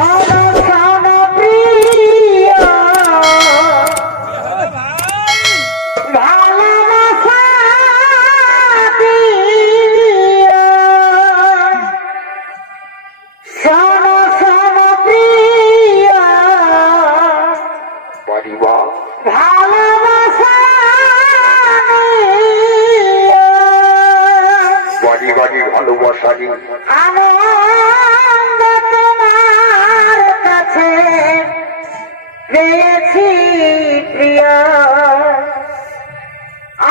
শোনো শোনো ভালোবাসা দিও শোনো শোনো প্রিয় বাড়িবা ভালোবাসা দিও বাড়ি বাড়ি ভালোবাসারি আনন্দ কাছে পেয়েছি প্রিয়।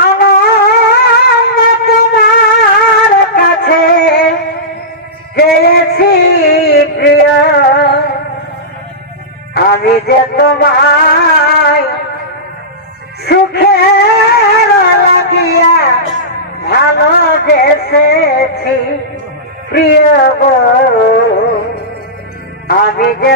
আমার তোমার কাছে পেয়েছি প্রিয়। আমি যে তোমায় আমি যে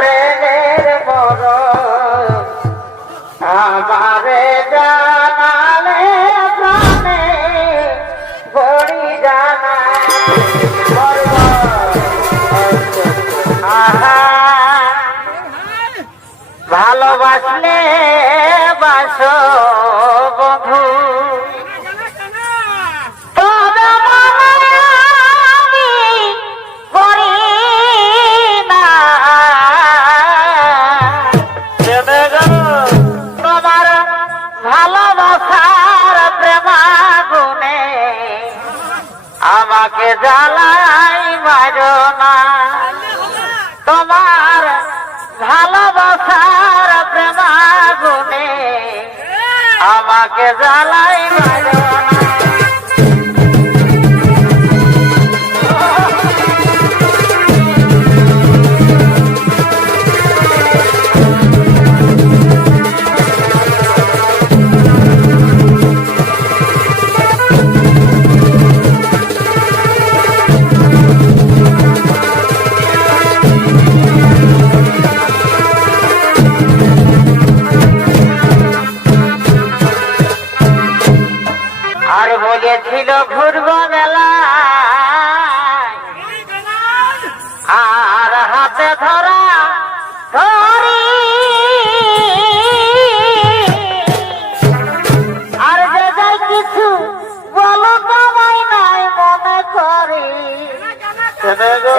প্রেমের বড় আমারে জানালে প্রাণে বড়ি জানা ভালোবাসলে বাসো। আমাকে জ্বালাই মারো না। তোমার ভালোবাসার প্রেমাগুনে আমাকে জ্বালাই মারো না।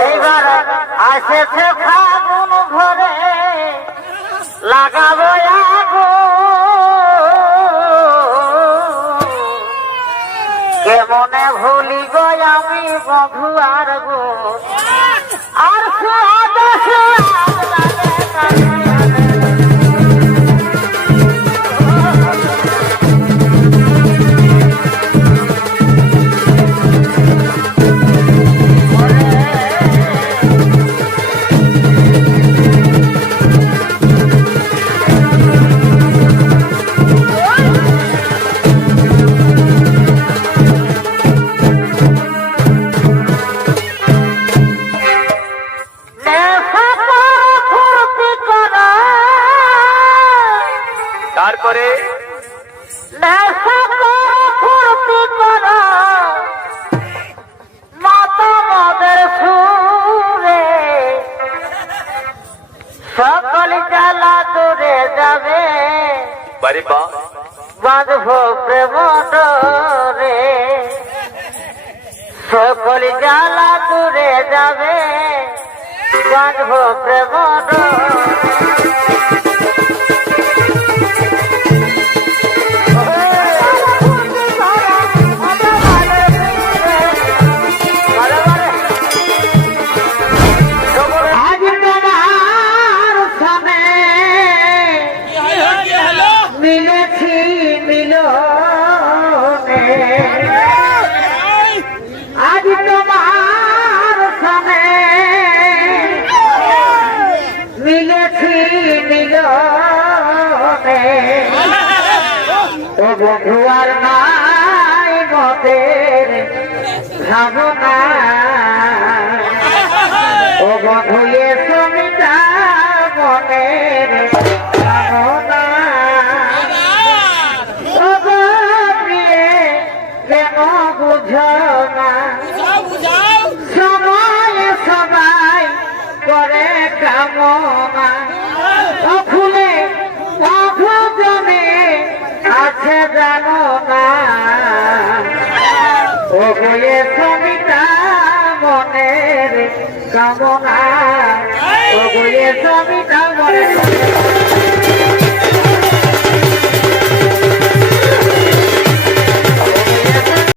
এইবার আসেছে ফাগুন ঘরে লাগাবো আগুন কেমনে ভুলি গো আমি বধু আর গো? আর সুয়াদ সুয়াদ লাগে তারপরে সকল জ্বালা দূরে যাবে বাঁধব প্রেম রে সকল জ্বালা দূরে যাবে। বাঁধব প্রেম রে ও বন্ধু আর নাই মতের ভাবনা। ও বন্ধু সমিতা মনের ভাবনা। ও গো প্রিয়ে কেন বুঝো না। সময় সবাই করে কামনা। মনের